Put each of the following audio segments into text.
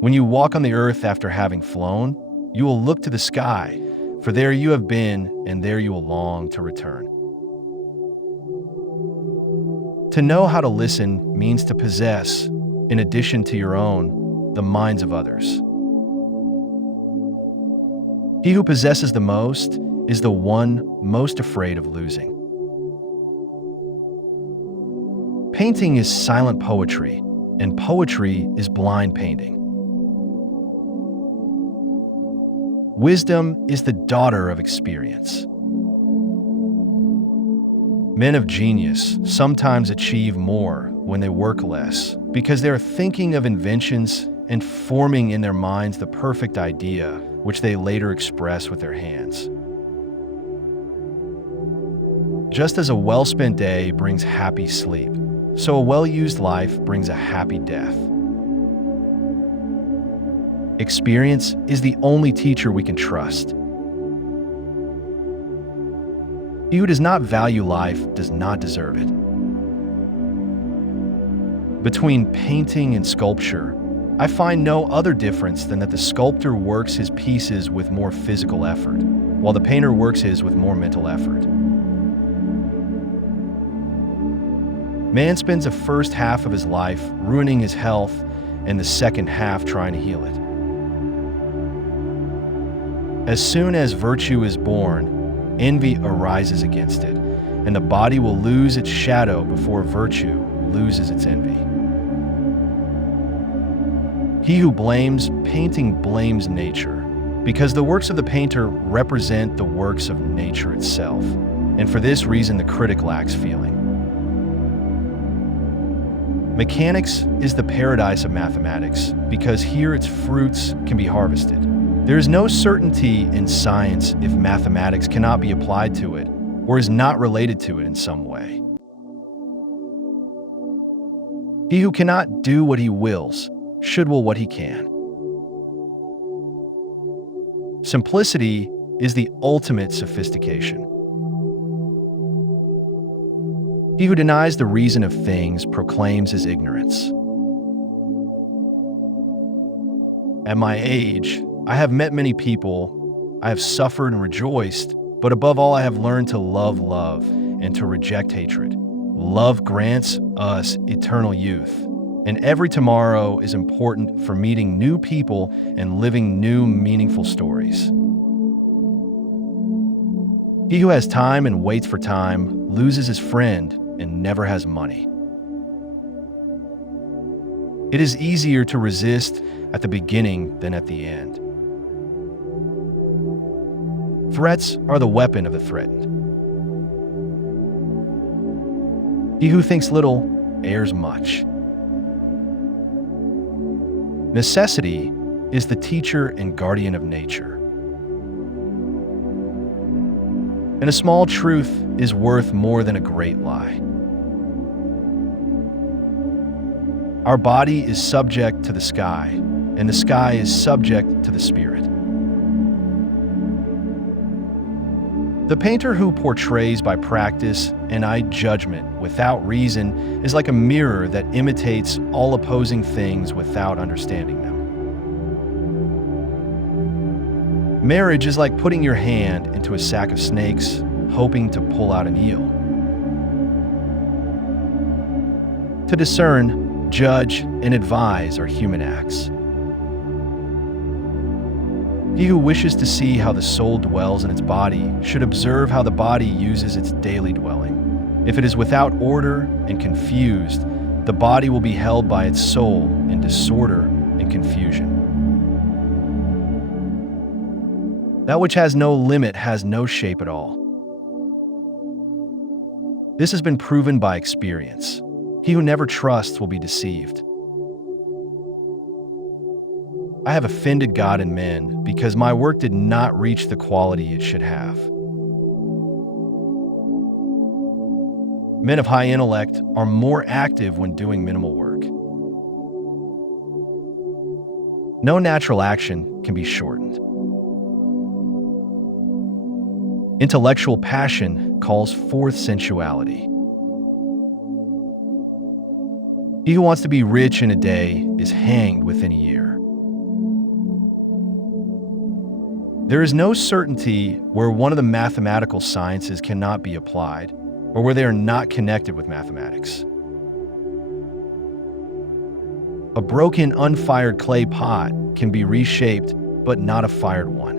When you walk on the earth after having flown, you will look to the sky, for there you have been, and there you will long to return. To know how to listen means to possess, in addition to your own, the minds of others. He who possesses the most is the one most afraid of losing. Painting is silent poetry, and poetry is blind painting. Wisdom is the daughter of experience. Men of genius sometimes achieve more when they work less because they are thinking of inventions and forming in their minds the perfect idea, which they later express with their hands. Just as a well-spent day brings happy sleep, so a well-used life brings a happy death. Experience is the only teacher we can trust. He who does not value life does not deserve it. Between painting and sculpture, I find no other difference than that the sculptor works his pieces with more physical effort, while the painter works his with more mental effort. Man spends the first half of his life ruining his health and the second half trying to heal it. As soon as virtue is born, envy arises against it, and the body will lose its shadow before virtue loses its envy. He who blames painting blames nature, because the works of the painter represent the works of nature itself, and for this reason the critic lacks feeling. Mechanics is the paradise of mathematics, because here its fruits can be harvested. There is no certainty in science if mathematics cannot be applied to it or is not related to it in some way. He who cannot do what he wills should will what he can. Simplicity is the ultimate sophistication. He who denies the reason of things proclaims his ignorance. At my age, I have met many people, I have suffered and rejoiced, but above all I have learned to love love and to reject hatred. Love grants us eternal youth, and every tomorrow is important for meeting new people and living new meaningful stories. He who has time and waits for time loses his friend and never has money. It is easier to resist at the beginning than at the end. Threats are the weapon of the threatened. He who thinks little errs much. Necessity is the teacher and guardian of nature. And a small truth is worth more than a great lie. Our body is subject to the sky, and the sky is subject to the spirit. The painter who portrays by practice and eye judgment without reason is like a mirror that imitates all opposing things without understanding them. Marriage is like putting your hand into a sack of snakes, hoping to pull out an eel. To discern, judge, and advise are human acts. He who wishes to see how the soul dwells in its body should observe how the body uses its daily dwelling. If it is without order and confused, the body will be held by its soul in disorder and confusion. That which has no limit has no shape at all. This has been proven by experience. He who never trusts will be deceived. I have offended God and men because my work did not reach the quality it should have. Men of high intellect are more active when doing minimal work. No natural action can be shortened. Intellectual passion calls forth sensuality. He who wants to be rich in a day is hanged within a year. There is no certainty where one of the mathematical sciences cannot be applied, or where they are not connected with mathematics. A broken, unfired clay pot can be reshaped, but not a fired one.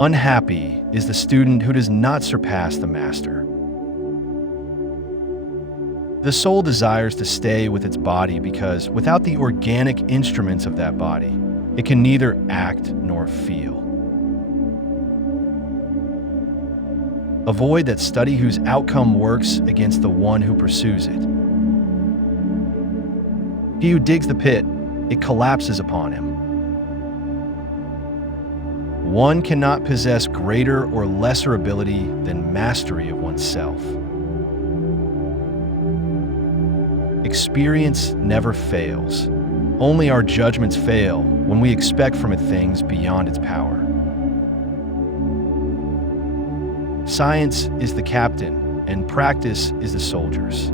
Unhappy is the student who does not surpass the master. The soul desires to stay with its body because, without the organic instruments of that body, it can neither act nor feel. Avoid that study whose outcome works against the one who pursues it. He who digs the pit, it collapses upon him. One cannot possess greater or lesser ability than mastery of oneself. Experience never fails. Only our judgments fail when we expect from it things beyond its power. Science is the captain, and practice is the soldiers.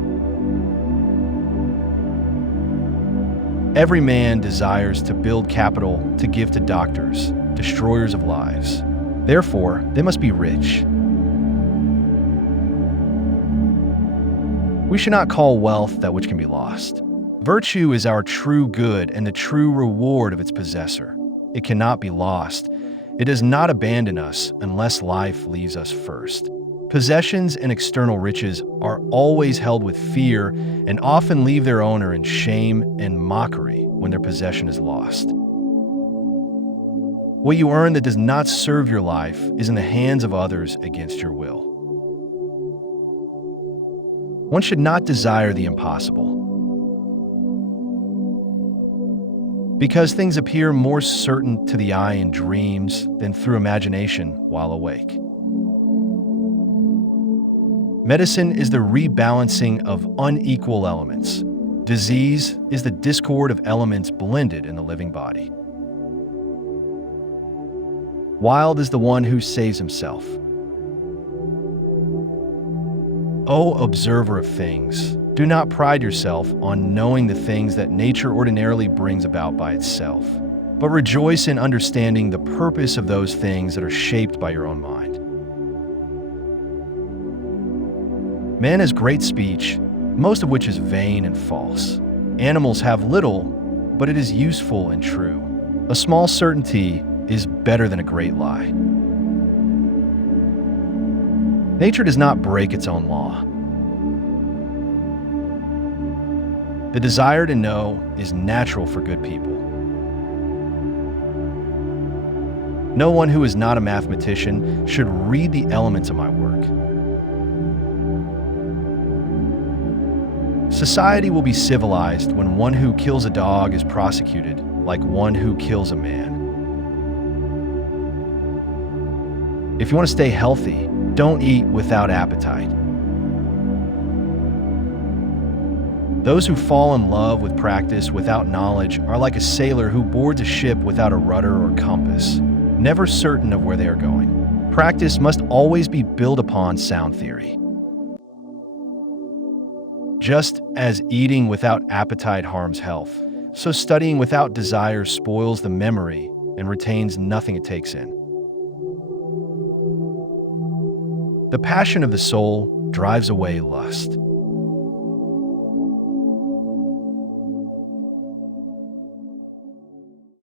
Every man desires to build capital to give to doctors, destroyers of lives. Therefore, they must be rich. We should not call wealth that which can be lost. Virtue is our true good and the true reward of its possessor. It cannot be lost. It does not abandon us unless life leaves us first. Possessions and external riches are always held with fear and often leave their owner in shame and mockery when their possession is lost. What you earn that does not serve your life is in the hands of others against your will. One should not desire the impossible, because things appear more certain to the eye in dreams than through imagination while awake. Medicine is the rebalancing of unequal elements. Disease is the discord of elements blended in the living body. Wild is the one who saves himself. O observer of things, do not pride yourself on knowing the things that nature ordinarily brings about by itself, but rejoice in understanding the purpose of those things that are shaped by your own mind. Man has great speech, most of which is vain and false. Animals have little, but it is useful and true. A small certainty is better than a great lie. Nature does not break its own law. The desire to know is natural for good people. No one who is not a mathematician should read the elements of my work. Society will be civilized when one who kills a dog is prosecuted like one who kills a man. If you want to stay healthy, don't eat without appetite. Those who fall in love with practice without knowledge are like a sailor who boards a ship without a rudder or compass, never certain of where they are going. Practice must always be built upon sound theory. Just as eating without appetite harms health, so studying without desire spoils the memory and retains nothing it takes in. The passion of the soul drives away lust.